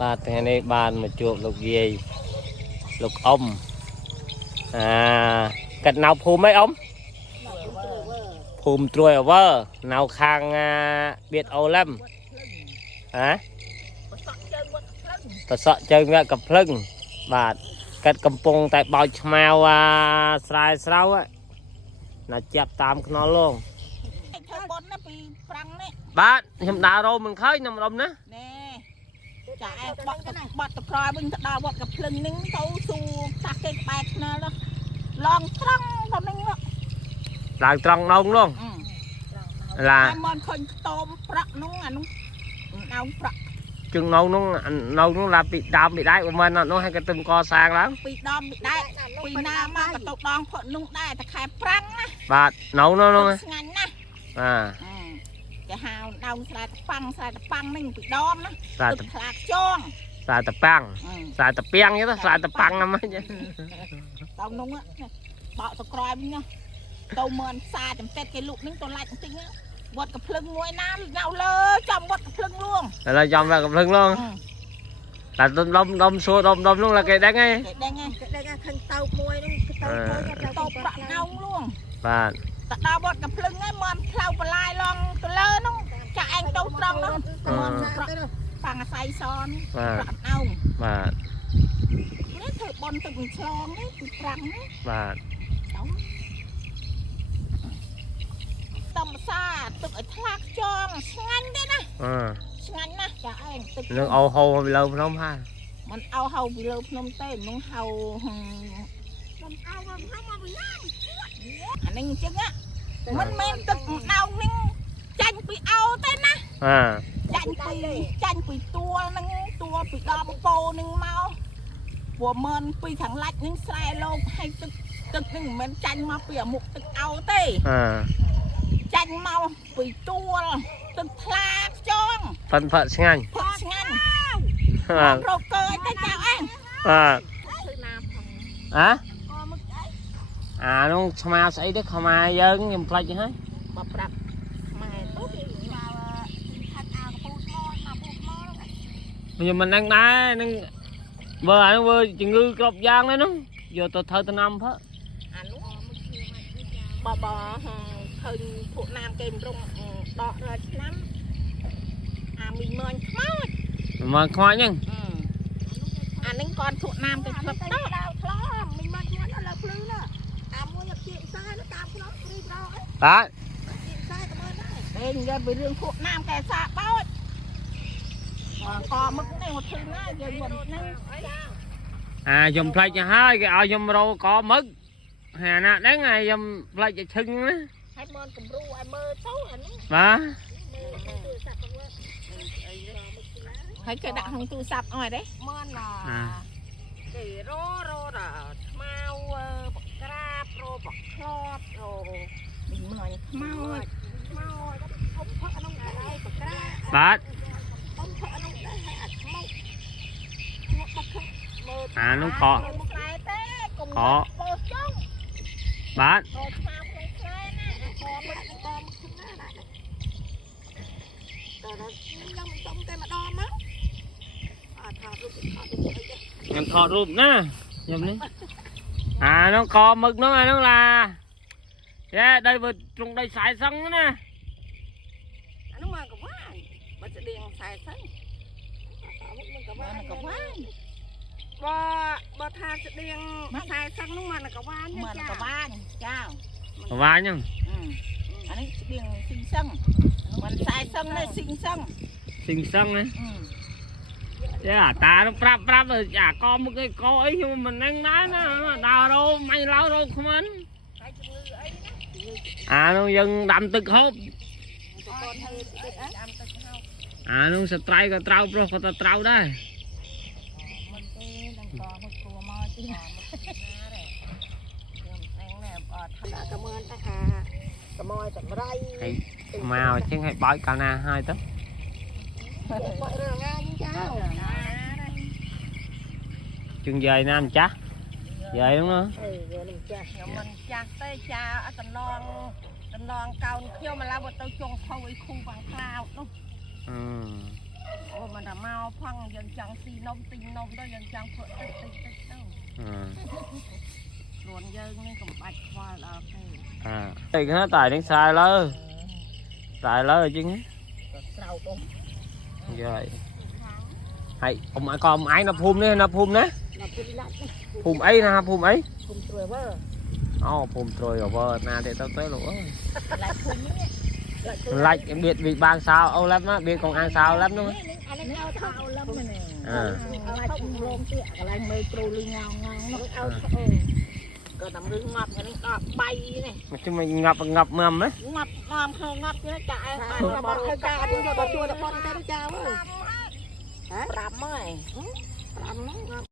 បាទថ្ងៃនេះបានមកជួបលោកយាយលោកអ៊ំកាត់នៅភូមិអីអ៊ំភូមិត្រួយអវើនៅខាងបៀតអូឡឹមប្រសក់ជើងវគ្គកំភ្លឹងបាទកាត់កំពុងតែបោចឆ្មៅស្រែស្រោណាចាប់តាមខ្នល់លងធ្វើបុណ្យណាពីប្រាំងនេះបាទខ្ញុំដើររោមិនឃើញខ្ញុំរំណាចាឯងបាត់ទៅក្រោយវិញទៅដល់វត្តកំភ្លឹងហ្នឹងទៅសួរតាគេក្បែរឆ្នល់ឡងត្រង់ទៅហ្នឹងឡើងត្រង់នងលងឡាមិនឃើញខ្ទមប្រាក់នោះអានោះអោងប្រាក់ជឹងនងនោះឡាពីដើមពីដៃប្រហែលនោះឲ្យក៏ទឹមកសាងឡើងពីដើមពីដៃពីណាមកក៏ទៅដងផុតនោះដែរតែខែប្រាំងណាបាទនងនោះឆ្ងាញ់ណាស់គេហៅដងស្រែតប៉ាំងហ្នឹងពីដមណាទឹកខ្លាខ្ចងស្រែតប៉ាំងស្រែតពាំងទៅស្រែតប៉ាំងណាមិនទៅនោះបោកទៅក្រោយវិញទៅមើលសាចំតិតគេលុកហ្នឹងទៅឡាច់បន្តិចវត្តកំភ្លឹងមួយណានៅលើចំវត្តកំភ្លឹងលួងឥឡូវចំវត្តកំភ្លឹងលួងតែដុំសួរដុំនោះlàគេដឹងហីគេដឹងឃើញតោបមួយហ្នឹងតោបប្រាក់ណៅលួងបាទទៅដល់វត្តកំភ្លឹងហ្នឹងមិនផ្លូវបន្លាយឡងទៅលើហ្នឹងចាក់ឯងទៅត្រង់ហ្នឹងមិនប្រាក់ប៉ាំងអាស័យសនប្រាក់ណៅបាទនេះធ្វើបន់ទឹកវិញឆ្លងនេះពីប្រាំងនេះបាទតំសាទឹកឲ្យថ្លាខ្ចងឆ្ងាញ់ទេណាឆ្ងាញ់ណាស់ចាឯងទឹកនឹងអូហូពីលើភ្នំហើយមិនអូហូពីលើភ្នំទេនឹងហៅមិនអូមកភ្នំមកពីណាអានេះអញ្ចឹងមិនមែនទឹកម្ដៅនឹងចាញ់ពីអូទេណាចាញ់ពីទួលនឹងទួលពីដបពោនឹងមកព្រោះមិនពីខាងឡាច់នឹងស្រែលោកឲ្យទឹកនឹងមិនមែនចាញ់មកពីអាមុខទឹកអូទេចាញ់មកពីទួលទឹកថ្លាខ្ចងផិនផឹកឆ្ងាញ់រកកើទៅចៅអញនោះស្មាស្អីទេខ្មែរយើងខ្ញុំផ្លាច់ហើយមកប្រាប់ខ្មែរទៅថាអាកពូស្មោមកពូស្មោខ្ញុំមិនដឹងដែរនឹងបើអានោះធ្វើជំងឺគ្រប់យ៉ាងđấyនោះយកទៅធ្វើតំណាំផឹកអានោះបឃើញពួកណាមគេរំដករាល់ឆ្នាំអាមីមើលខ្មោចហ្នឹងអានឹងcònពួកណាមគេផ្លឹកដកខ្លះមីមើលខ្មោចនៅលើភ្លឺណាអាមួយយកជាខ្សែនៅតាមខ្នងព្រីប្រោអីបាទជាខ្សែក៏មើលដែរពេលនិយាយពីរឿងពួកណាមគេសាបោចក៏មឹកនេះមកធឹងណាយើងមិនហ្នឹងខ្ញុំផ្លាច់ទៅហើយគេឲ្យខ្ញុំរោក៏មឹកហាណាដឹងហើយខ្ញុំផ្លាច់ទៅឈឹងណាហើយមើលគំរូឲ្យមើលទៅអានេះបាទហើយគេដាក់ក្នុងទូរស័ព្ទអស់ទេមើលណាគេរដល់ថ្មបក្រាបរបក្លោបរមិនមើលខ្មោចអុំផឹកក្នុងអីបក្រាបបាទអុំផឹកក្នុងដែរឲ្យអាខ្មោចនោះខកទេកុំពោចុងបាទទៅស្មាក្នុងខ្លែណាក៏មិនក៏មិនណាតើខ្ញុំមិនសុំតែម្ដងមកថតរូបខ្ញុំថតរូបណាខ្ញុំនេះនោះកមឹកនោះនោះlà đây vừa trùng đây xài sân nèនោះមកកវាយបើស្តៀងខ្សែសឹងមកកវាយបើថាស្តៀងខ្សែសឹងនោះមកកវាយមកកវាយចាកវាយហ្នឹងអានេះស្តៀងស៊ីងសឹងមិនខ្សែសឹងទេស៊ីងសឹងណាតាnóប្រាប់អាកមឹកអីកអីខ្ញុំមិនដឹងដែរណាដើររោមិនឡៅរោខ្មិនហើយជំងឺអីណានោះយើងដាំទឹកហូបនោះសត្រៃក៏ត្រូវប្រុសក៏ទៅត្រូវដែរមិនទេនឹងក៏មកគួរមកទីណាដែរខ្ញុំហ្នឹងណែអត់ថាកមើលតែកម៉យតម្រៃមកចឹងឲ្យបោចកាលណាហើយទៅបោចរឿងងាយចៅជឹងយាយណាម្ចាស់យាយហ្នឹងណាយាយនឹងចាស់ខ្ញុំមិនចាស់ទេចាកន្លងកោនខ្ញុំមកឡើងទៅចុងភៅឲ្យគូបាំងក្លោតនោះ អូមិនតែមកផងយើងចង់ស៊ីនំទិញនំទៅយើងចង់ធ្វើតិចទៅខ្លួនយើងនេះកុំបាច់ខ្វល់ដល់ទេ thì cái tài đến sai lơ tài lơ rồi chứ ស្រោបអស់ rồi hay ông ai con ai nó phun đấy nó phun đấy ដល់ពុំដាក់ phun ấy na phun ấy ពុំត្រួយវើ phun rồi rồi vợ na thì tao tới rồi ឡាច់ភុំនេះ lạch biệt vì ban sao âu lắm á biệt còn ăn sao lắm đúng អានេះឲ្យថៅលឹមនេះឡាច់រោមទៀតកន្លែងមើលគ្រូលីងងនោះឲ្យក៏តម្រឹងងាប់អានេះដល់3នេះ chứ mình ngập mầm đấy ងាប់ងាប់ឃើញងាប់ទៀតចាឲ្យបានបត់ធ្វើការយើងយកបត់ជួយទៅបត់ទៅចាអើយ5ហើយ5ហ្នឹង